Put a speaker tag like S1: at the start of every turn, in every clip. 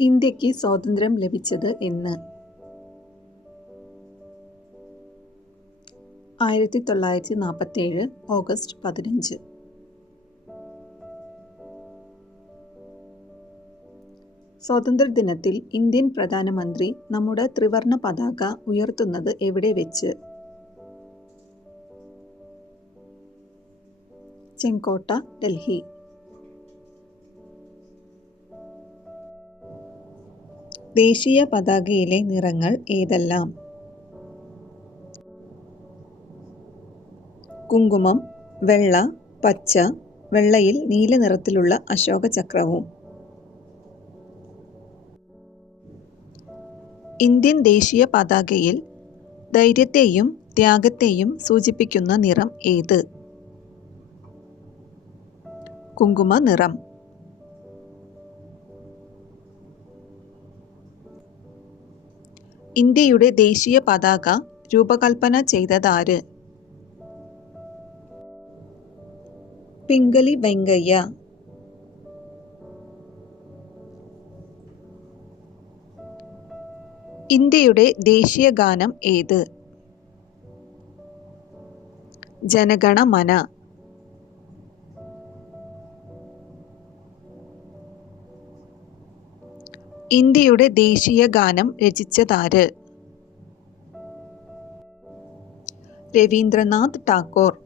S1: ഇന്ത്യയ്ക്ക് സ്വാതന്ത്ര്യം ലഭിച്ചത് എന്ന്. ആയിരത്തി തൊള്ളായിരത്തി നാൽപ്പത്തേഴ് ഓഗസ്റ്റ് പതിനഞ്ച്. സ്വാതന്ത്ര്യദിനത്തിൽ ഇന്ത്യൻ പ്രധാനമന്ത്രി നമ്മുടെ ത്രിവർണ പതാക ഉയർത്തുന്നത് എവിടെ വെച്ച്? ചെങ്കോട്ട ഡൽഹി. ദേശീയ പതാകയിലെ നിറങ്ങൾ ഏതെല്ലാം? കുങ്കുമം വെള്ള പച്ച വെള്ളയിൽ നീല നിറത്തിലുള്ള അശോക ചക്രവും ഇന്ത്യൻ ദേശീയ പതാകയിൽ ധൈര്യത്തെയും ത്യാഗത്തെയും സൂചിപ്പിക്കുന്ന നിറം ഏത്? കുങ്കുമ നിറം ഇന്ത്യയുടെ ദേശീയ പതാക രൂപകൽപ്പന ചെയ്തതാര്? പിംഗലി വെങ്കയ്യ. ഇന്ത്യയുടെ ദേശീയ ഗാനം ഏത്? ജനഗണമന. ഇന്ത്യയുടെ ദേശീയ ഗാനം രചിച്ചതാര്? രവീന്ദ്രനാഥ് ടാഗോർ.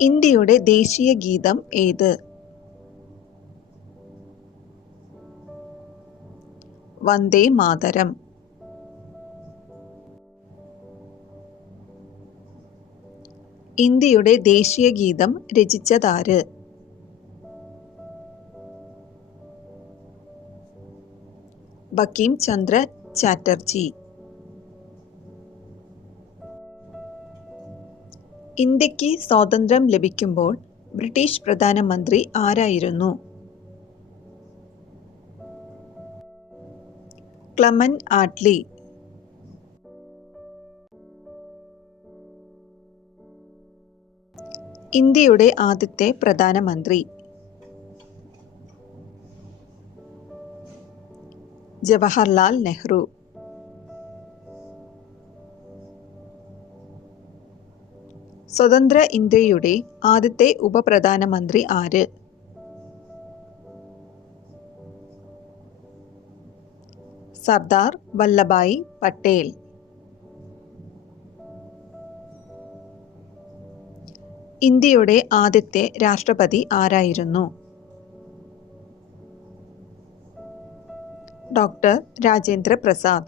S1: ഇന്ത്യയുടെ ദേശീയ ഗീതം ഏത്? വന്ദേ മാതരം. ഇന്ത്യയുടെ ദേശീയ ഗീതം രചിച്ചതാര്? ബക്കീം ചന്ദ്ര ചാറ്റർജി. ഇന്ത്യയ്ക്ക് സ്വാതന്ത്ര്യം ലഭിക്കുമ്പോൾ ബ്രിട്ടീഷ് പ്രധാനമന്ത്രി ആരായിരുന്നു? Clement Attlee. ഇന്ത്യയുടെ ആദ്യത്തെ പ്രധാനമന്ത്രി. ജവഹർലാൽ നെഹ്റു. സ്വതന്ത്ര ഇന്ത്യയുടെ ആദ്യത്തെ ഉപപ്രധാനമന്ത്രി ആര്? സർദാർ വല്ലഭായ് പട്ടേൽ. ഇന്ത്യയുടെ ആദ്യത്തെ രാഷ്ട്രപതി ആരായിരുന്നു? ഡോക്ടർ രാജേന്ദ്ര പ്രസാദ്.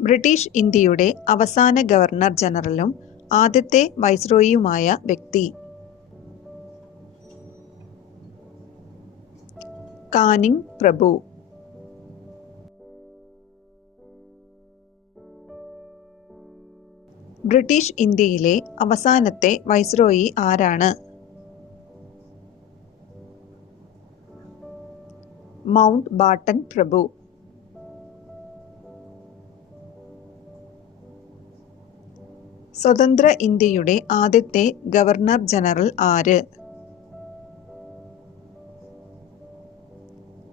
S1: ബ്രിട്ടീഷ് ഇന്ത്യയുടെ അവസാന ഗവർണർ ജനറലും ആദ്യത്തെ വൈസ്രോയിയുമായ വ്യക്തി. കാനിങ് പ്രഭു. ബ്രിട്ടീഷ് ഇന്ത്യയിലെ അവസാനത്തെ വൈസ്രോയി ആരാണ്? മൗണ്ട് ബാട്ടൻ പ്രഭു. സ്വതന്ത്ര ഇന്ത്യയുടെ ആദ്യത്തെ ഗവർണർ ജനറൽ ആര്?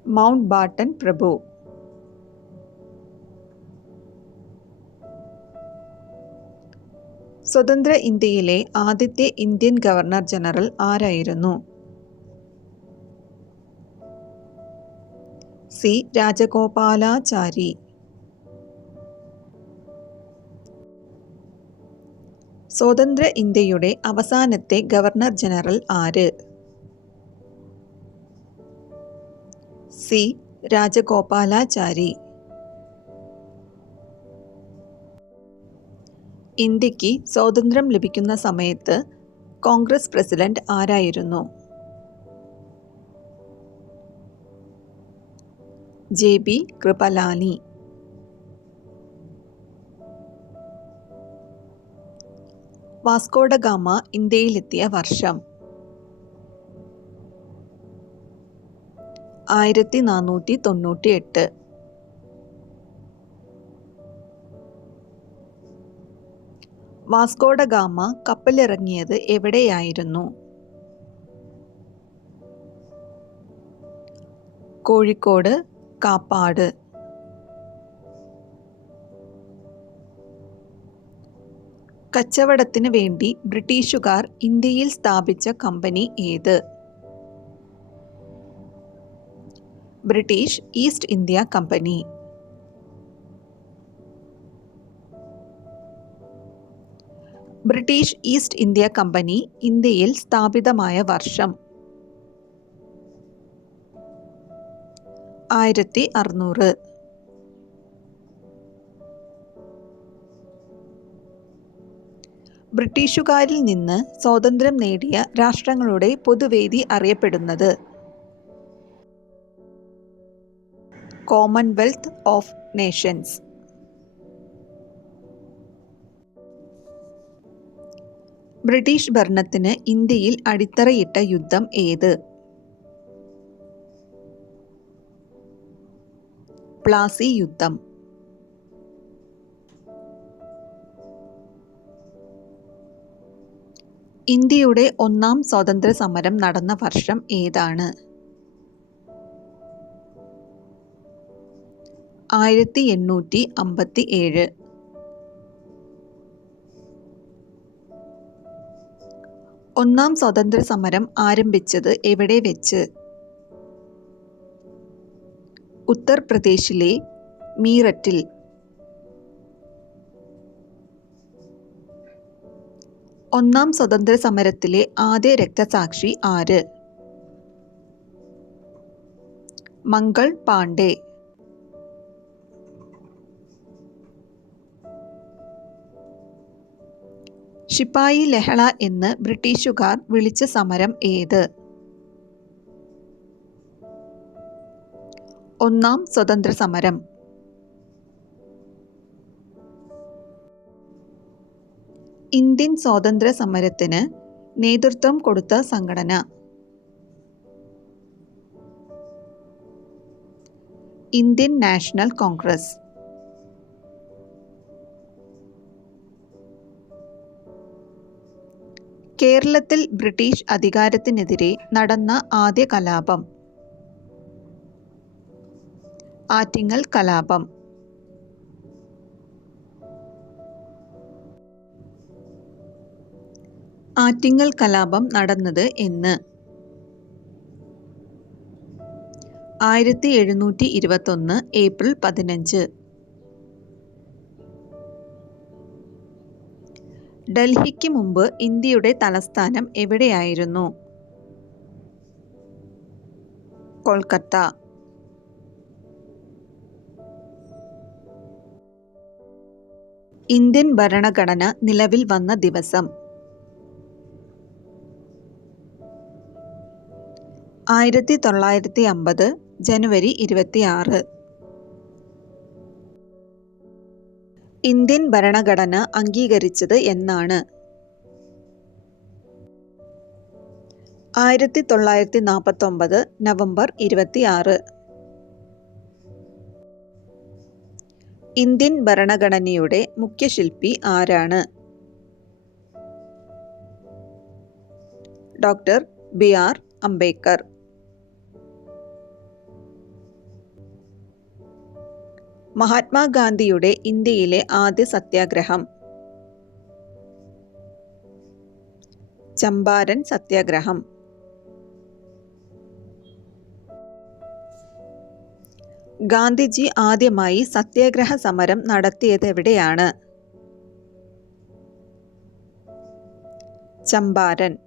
S1: മൗണ്ട് ബാട്ടൻ പ്രഭു. സ്വതന്ത്ര ഇന്ത്യയിലെ ആദ്യത്തെ ഇന്ത്യൻ ഗവർണർ ജനറൽ ആരായിരുന്നു? സി. രാജഗോപാലാചാരി. സ്വതന്ത്ര ഇന്ത്യയുടെ അവസാനത്തെ ഗവർണർ ജനറൽ ആര്? സി. രാജഗോപാലാചാരി. ഇന്ത്യയ്ക്ക് സ്വാതന്ത്ര്യം ലഭിക്കുന്ന സമയത്ത് കോൺഗ്രസ് പ്രസിഡന്റ് ആരായിരുന്നു? J B Kripalani. Vasco da Gama ഇന്ത്യയിലെത്തിയ വർഷം. ആയിരത്തി നാനൂറ്റി തൊണ്ണൂറ്റി എട്ട് വാസ്കോഡ ഗാമ കപ്പലിറങ്ങിയത് എവിടെയായിരുന്നു? കോഴിക്കോട് കാപ്പാട്. കച്ചവടത്തിന് വേണ്ടി ബ്രിട്ടീഷുകാർ ഇന്ത്യയിൽ സ്ഥാപിച്ച കമ്പനി ഏത്? British East India company. British East India company ഇന്ത്യയിൽ സ്ഥാപിതമായ വർഷം. ആയിരത്തി അറുന്നൂറ് ബ്രിട്ടീഷുകാരിൽ നിന്ന് സ്വാതന്ത്ര്യം നേടിയ രാഷ്ട്രങ്ങളുടെ പൊതുവേദി അറിയപ്പെടുന്നത്. Commonwealth of Nations. ബ്രിട്ടീഷ് ഭരണത്തിന് ഇന്ത്യയിൽ അടിത്തറയിട്ട യുദ്ധം ഏത്? പ്ലാസി യുദ്ധം. ഇന്ത്യയുടെ ഒന്നാം സ്വാതന്ത്ര്യ സമരം നടന്ന വർഷം ഏതാണ്? ആയിരത്തി എണ്ണൂറ്റി അമ്പത്തി ഏഴ്. ഒന്നാം സ്വാതന്ത്ര്യ സമരം ആരംഭിച്ചത് എവിടെ വെച്ച്? ഉത്തർപ്രദേശിലെ മീററ്റിൽ. ഒന്നാം സ്വാതന്ത്ര്യ സമരത്തിലെ ആദ്യ രക്തസാക്ഷി ആര്? മംഗൾ പാണ്ഡെ. ശിപ്പായി ലഹള എന്ന് ബ്രിട്ടീഷുകാർ വിളിച്ച സമരം ഏത്? ഒന്നാം സ്വതന്ത്ര സമരം. ഇന്ത്യൻ സ്വാതന്ത്ര്യ സമരത്തിന് നേതൃത്വം കൊടുത്ത സംഘടന. ഇന്ത്യൻ നാഷണൽ കോൺഗ്രസ്. കേരളത്തിൽ ബ്രിട്ടീഷ് അധികാരത്തിനെതിരെ നടന്ന ആദ്യ കലാപം. ആറ്റിങ്ങൽ കലാപം. ആറ്റിങ്ങൽ കലാപം നടന്നത് എന്ന്. ആയിരത്തി എഴുന്നൂറ്റി ഇരുപത്തൊന്ന് ഏപ്രിൽ പതിനഞ്ച്. ഡൽഹിക്ക് മുമ്പ് ഇന്ത്യയുടെ തലസ്ഥാനം എവിടെയായിരുന്നു? കൊൽക്കത്ത. ഇന്ത്യൻ ഭരണഘടന നിലവിൽ വന്ന ദിവസം. ആയിരത്തി തൊള്ളായിരത്തി അമ്പത് ജനുവരി ഇരുപത്തിയാറ്. ഇന്ത്യൻ ഭരണഘടന അംഗീകരിച്ചത് എന്നാണ്. ആയിരത്തി തൊള്ളായിരത്തി നാൽപ്പത്തൊമ്പത് നവംബർ ഇരുപത്തിയാറ്. ഇന്ത്യൻ ഭരണഘടനയുടെ മുഖ്യശില്പി ആരാണ്? Doctor B R Ambedkar. മഹാത്മാഗാന്ധിയുടെ ഇന്ത്യയിലെ ആദ്യ സത്യാഗ്രഹം. ചമ്പാരൻ സത്യാഗ്രഹം. ഗാന്ധിജി ആദ്യമായി സത്യാഗ്രഹ സമരം നടത്തിയത് എവിടെയാണ്? ചമ്പാരൻ.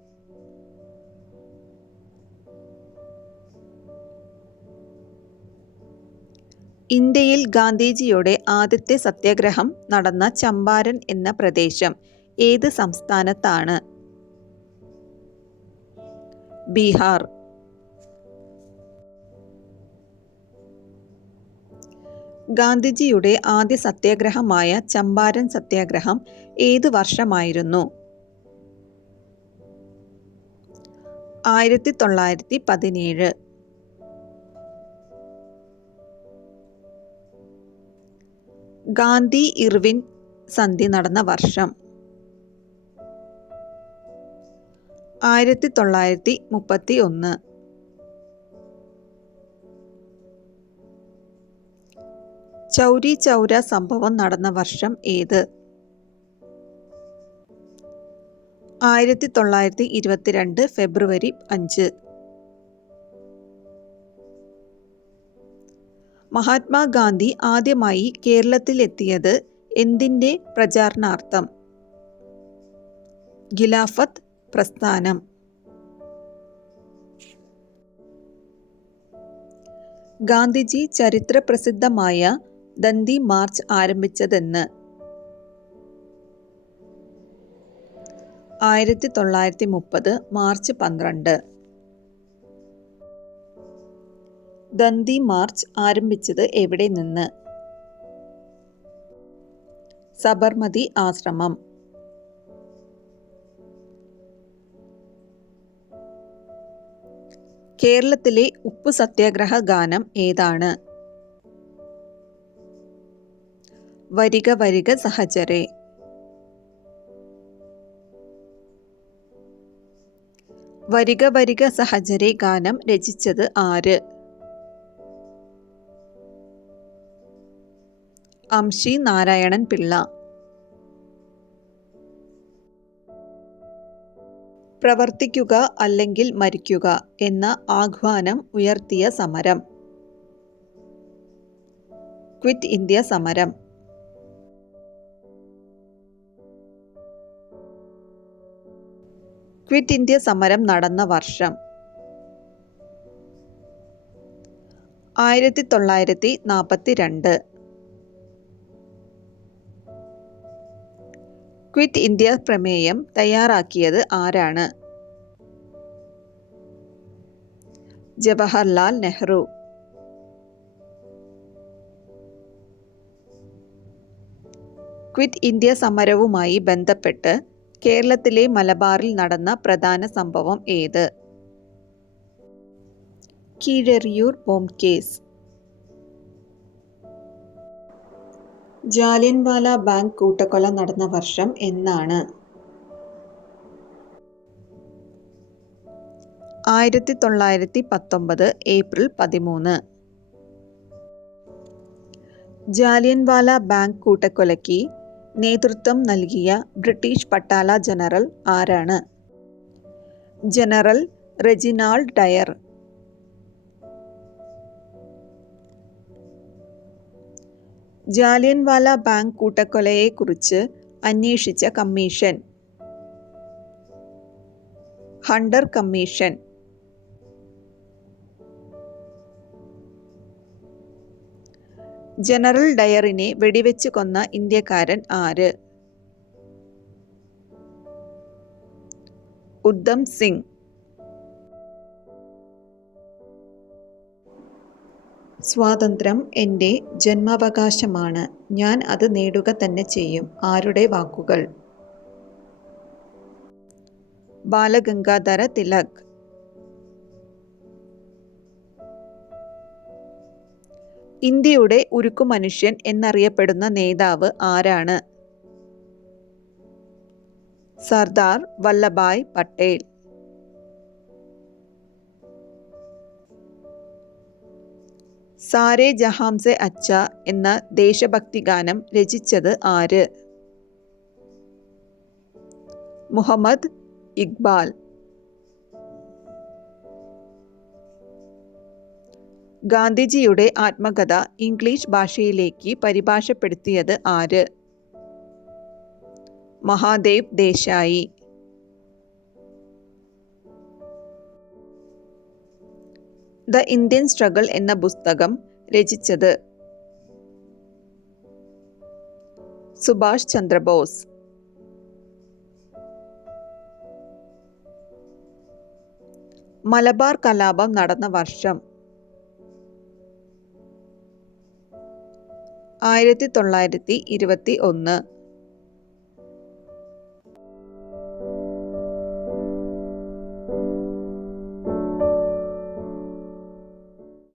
S1: ഇന്ത്യയിൽ ഗാന്ധിജിയുടെ ആദ്യത്തെ സത്യാഗ്രഹം നടന്ന ചമ്പാരൻ എന്ന പ്രദേശം ഏത് സംസ്ഥാനത്താണ്? ബീഹാർ. ഗാന്ധിജിയുടെ ആദ്യ സത്യാഗ്രഹമായ ചമ്പാരൻ സത്യാഗ്രഹം ഏത് വർഷമായിരുന്നു? ആയിരത്തി തൊള്ളായിരത്തി പതിനേഴ്. ഗാന്ധി ഇർവിൻ സന്ധി നടന്ന വർഷം ആയിരത്തി തൊള്ളായിരത്തി മുപ്പത്തി ഒന്ന് ചൗരി ചൗര സംഭവം നടന്ന വർഷം ഏത്? ആയിരത്തി തൊള്ളായിരത്തി ഇരുപത്തിരണ്ട് ഫെബ്രുവരി അഞ്ച്. മഹാത്മാഗാന്ധി ആദ്യമായി കേരളത്തിലെത്തിയത് എന്തിന്റെ പ്രചാരണാർത്ഥം? ഖിലാഫത്ത് പ്രസ്ഥാനം. ഗാന്ധിജി ചരിത്ര പ്രസിദ്ധമായ ദന്തി മാർച്ച് ആരംഭിച്ചതെന്ന്. ആയിരത്തി തൊള്ളായിരത്തി മുപ്പത് മാർച്ച് പന്ത്രണ്ട്. ദന്തി മാർച്ച് ആരംഭിച്ചത് എവിടെ നിന്ന്? സബർമതി ആശ്രമം. കേരളത്തിലെ ഉപ്പ് സത്യാഗ്രഹ ഗാനം ഏതാണ്? വരിക വരിക സഹചരെ. വരിക വരിക സഹചരെ ഗാനം രചിച്ചത് ആര്? അംഷി നാരായണൻ പിള്ള. പ്രവർത്തിക്കുക അല്ലെങ്കിൽ മരിക്കുക എന്ന ആഹ്വാനം ഉയർത്തിയ സമരം. ക്വിറ്റ് ഇന്ത്യ സമരം. ക്വിറ്റ് ഇന്ത്യ സമരം നടന്ന വർഷം. ആയിരത്തി തൊള്ളായിരത്തി നാൽപ്പത്തി രണ്ട് ക്വിറ്റ് ഇന്ത്യ പ്രമേയം തയ്യാറാക്കിയത് ആരാണ്? ജവഹർലാൽ നെഹ്റു. ക്വിറ്റ് ഇന്ത്യ സമരവുമായി ബന്ധപ്പെട്ട് കേരളത്തിലെ മലബാറിൽ നടന്ന പ്രധാന സംഭവം ഏത്? കീഴറിയൂർ ബോംബ് കേസ് ജാലിയൻവാല ബാങ്ക് കൂട്ടക്കൊല നടന്ന വർഷം എന്നാണ്. ആയിരത്തി തൊള്ളായിരത്തി പത്തൊമ്പത് ഏപ്രിൽ പതിമൂന്ന്. ജാലിയൻവാല ബാങ്ക് കൂട്ടക്കൊലയ്ക്ക് നേതൃത്വം നൽകിയ ബ്രിട്ടീഷ് പട്ടാള ജനറൽ ആരാണ്? ജനറൽ റെജിനാൾഡ് ഡയർ ജാലിയൻവാല ബാങ്ക് കൂട്ടക്കൊലയെക്കുറിച്ച് അന്വേഷിച്ച കമ്മീഷൻ. Hunter commission. ജനറൽ ഡയറിനെ വെടിവെച്ച് കൊന്ന ഇന്ത്യക്കാരൻ ആര്? ഉദ്ധം സിംഗ്. സ്വാതന്ത്ര്യം എന്റെ ജന്മാവകാശമാണ്. ഞാൻ അത് നേടുക തന്നെ ചെയ്യും. ആരുടെ വാക്കുകൾ? ബാലഗംഗാധര തിലക്. ഇന്ത്യയുടെ ഉരുക്കു മനുഷ്യൻ എന്നറിയപ്പെടുന്ന നേതാവ് ആരാണ്? സർദാർ വല്ലഭായ് പട്ടേൽ. സാരേ ജഹാംസെ അച്ച എന്ന ദേശഭക്തി ഗാനം രചിച്ചത് ആര്? മുഹമ്മദ് ഇക്ബാൽ. ഗാന്ധിജിയുടെ ആത്മകഥ ഇംഗ്ലീഷ് ഭാഷയിലേക്ക് പരിഭാഷപ്പെടുത്തിയത് ആര്? Mahadev Desai. The Indian struggle എന്ന പുസ്തകം രചിച്ചത് സുഭാഷ് ചന്ദ്രബോസ്. മലബാർ കലാപം നടന്ന വർഷം ആയിരത്തി തൊള്ളായിരത്തി ഇരുപത്തി ഒന്ന്